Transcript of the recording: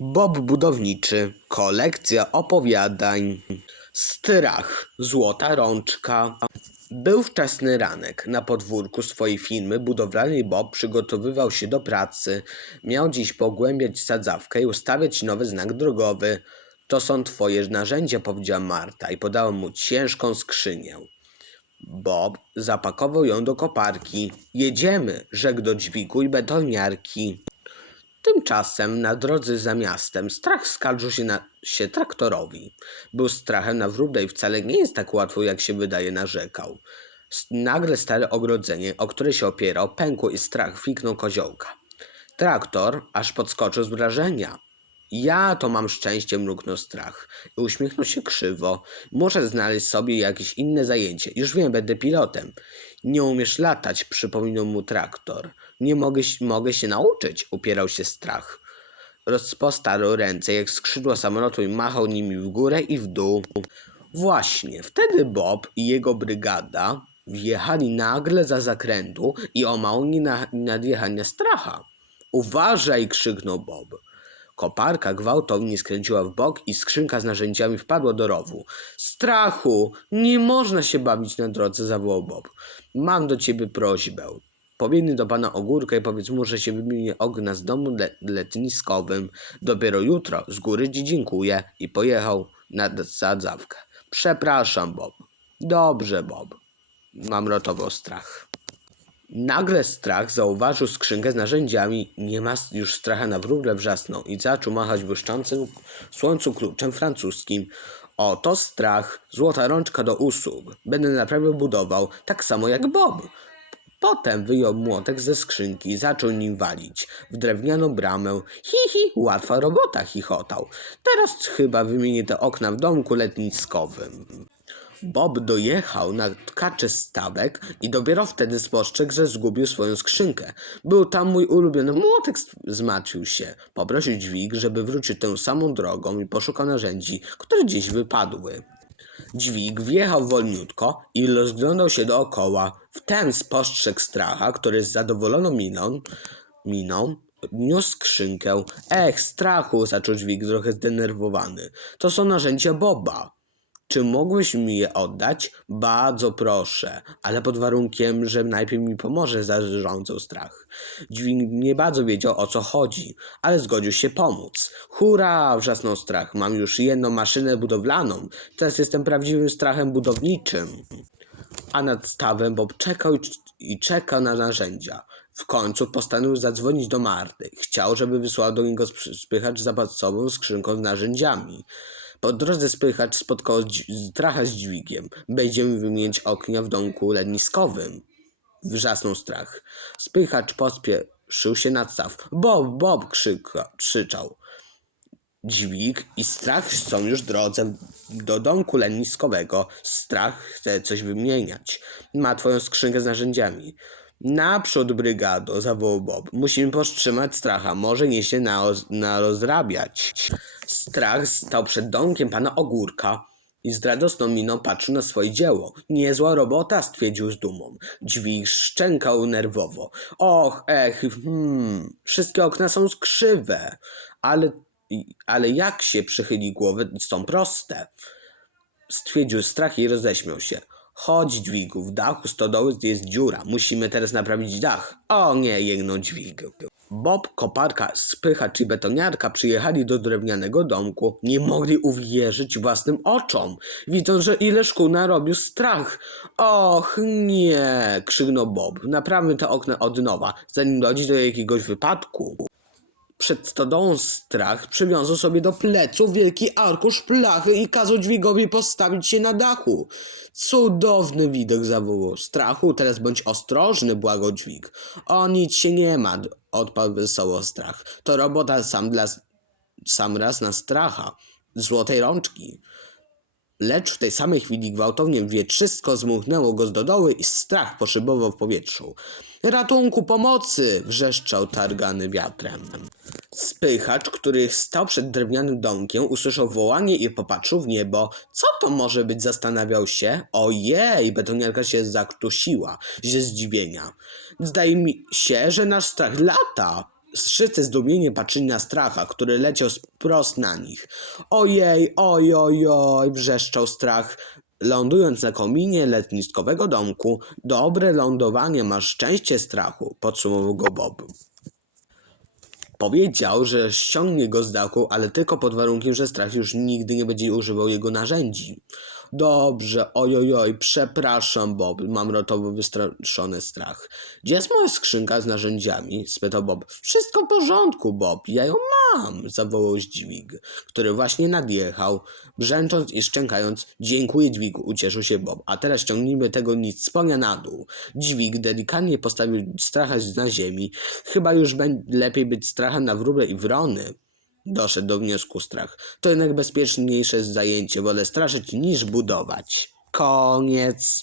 Bob Budowniczy, kolekcja opowiadań, strach, złota rączka. Był wczesny ranek. Na podwórku swojej firmy budowlanej Bob przygotowywał się do pracy. Miał dziś pogłębiać sadzawkę i ustawiać nowy znak drogowy. To są twoje narzędzia, powiedziała Marta i podała mu ciężką skrzynię. Bob zapakował ją do koparki. Jedziemy, rzekł do dźwigu i betoniarki. Tymczasem na drodze za miastem strach skarżył się, na, się traktorowi. Był strachem na wróble i wcale nie jest tak łatwo, jak się wydaje, narzekał. Nagle stare ogrodzenie, o które się opierał, pękło i strach fiknął koziołka. Traktor aż podskoczył z wrażenia. Ja to mam szczęście, mruknął strach uśmiechnął się krzywo. Muszę znaleźć sobie jakieś inne zajęcie. Już wiem, będę pilotem. Nie umiesz latać, przypominał mu traktor. Nie mogę, mogę się nauczyć, upierał się strach. Rozpostarł ręce jak skrzydła samolotu i machał nimi w górę i w dół. Właśnie, wtedy Bob i jego brygada wjechali nagle za zakrętu i omałni na nadjechania stracha. Uważaj! krzyknął Bob. Koparka gwałtownie skręciła w bok i skrzynka z narzędziami wpadła do rowu. Strachu! Nie można się bawić na drodze, zawołał Bob. Mam do ciebie prośbę. Pobiegnij do pana Ogórka i powiedz mu, że się wymieni ogna z domu le- letniskowym. Dopiero jutro z góry ci dziękuję i pojechał na sadzawkę. Przepraszam, Bob. Dobrze, Bob. Mamrotował strach. Nagle strach zauważył skrzynkę z narzędziami. Nie ma już stracha na wróble wrzasnął i zaczął machać błyszczącym słońcu kluczem francuskim. Oto strach, złota rączka do usług. Będę naprawdę budował, tak samo jak Bob. Potem wyjął młotek ze skrzynki i zaczął nim walić w drewnianą bramę. Hi, hi, łatwa robota, chichotał. Teraz chyba wymienię te okna w domku letniskowym. Bob dojechał na tkaczy stawek i dopiero wtedy spostrzegł, że zgubił swoją skrzynkę. Był tam mój ulubiony młotek, zmartwił się. Poprosił dźwig, żeby wrócił tą samą drogą i poszukał narzędzi, które gdzieś wypadły. Dźwig wjechał wolniutko i rozglądał się dookoła. Wtem spostrzegł stracha, który z zadowoloną miną, miną niósł skrzynkę. Ech, strachu, zaczął dźwig trochę zdenerwowany. To są narzędzia Boba. Czy mógłbyś mi je oddać? Bardzo proszę, ale pod warunkiem, że najpierw mi pomoże, zarządzał strach. Dźwig nie bardzo wiedział o co chodzi, ale zgodził się pomóc. Hurra! wrzasnął strach. Mam już jedną maszynę budowlaną. Teraz jestem prawdziwym strachem budowniczym. A nad stawem Bob czekał i, czekał na narzędzia. W końcu postanowił zadzwonić do Marty. Chciał, żeby wysłała do niego sp- spychacz zapasową skrzynką z narzędziami. Po drodze spychacz spotkał stracha z dźwigiem. Będziemy wymienić oknia w domku letniskowym. Wrzasnął strach. Spychacz pospieszył się nad staw. Bob, Bob! Krzyka, krzyczał. Dźwig i strach są już drodze do domku letniskowego. Strach chce coś wymieniać. Ma twoją skrzynkę z narzędziami. Naprzód, brygado, zawołał Bob. Musimy powstrzymać stracha. Może nie się naroz- narozrabiać. Strach stał przed domkiem pana Ogórka i z radosną miną patrzył na swoje dzieło. Niezła robota, stwierdził z dumą. Dźwig szczękał nerwowo. Och, ech, hmm, wszystkie okna są skrzywe, ale, ale jak się przychyli głowę, są proste. Stwierdził strach i roześmiał się. Chodź, dźwigu, w dachu stodoły jest dziura. Musimy teraz naprawić dach. O nie, jęknął dźwig. Bob, koparka, spychacz i betoniarka przyjechali do drewnianego domku. Nie mogli uwierzyć własnym oczom. Widząc, że ile szkół narobił strach. Och, nie, krzyknął Bob. Naprawmy te okna od nowa, zanim dojdzie do jakiegoś wypadku. Przed stodołą strach przywiązał sobie do pleców wielki arkusz plachy i kazał dźwigowi postawić się na dachu. Cudowny widok zawołał. Strachu, teraz bądź ostrożny, błagał dźwig. O nic się nie ma, odparł wesoło strach. To robota sam dla sam raz na stracha. Złotej rączki. Lecz w tej samej chwili gwałtownie wietrzysko zmuchnęło go z dodoły i strach poszybował w powietrzu. Ratunku, pomocy! wrzeszczał targany wiatrem. Spychacz, który stał przed drewnianym domkiem, usłyszał wołanie i popatrzył w niebo. Co to może być? Zastanawiał się. Ojej, betoniarka się zaktusiła ze zdziwienia. Zdaje mi się, że nasz strach lata. Wszyscy zdumienie patrzyli na stracha, który leciał wprost na nich. Ojej, oj, oj, oj, wrzeszczał strach. Lądując na kominie letniskowego domku, dobre lądowanie masz szczęście strachu, podsumował go Bob. Powiedział, że ściągnie go z dachu, ale tylko pod warunkiem, że strach już nigdy nie będzie używał jego narzędzi. Dobrze, ojojoj, przepraszam, Bob, mam rotowo wystraszony strach. Gdzie jest moja skrzynka z narzędziami? spytał Bob. Wszystko w porządku, Bob, ja ją mam, zawołał dźwig, który właśnie nadjechał. Brzęcząc i szczękając, dziękuję dźwigu, ucieszył się Bob. A teraz ściągnijmy tego nic sponia na dół. Dźwig delikatnie postawił stracha na ziemi. Chyba już będzie lepiej być strachem na wróble i wrony. Doszedł do wniosku strach. To jednak bezpieczniejsze zajęcie. Wolę straszyć niż budować. Koniec.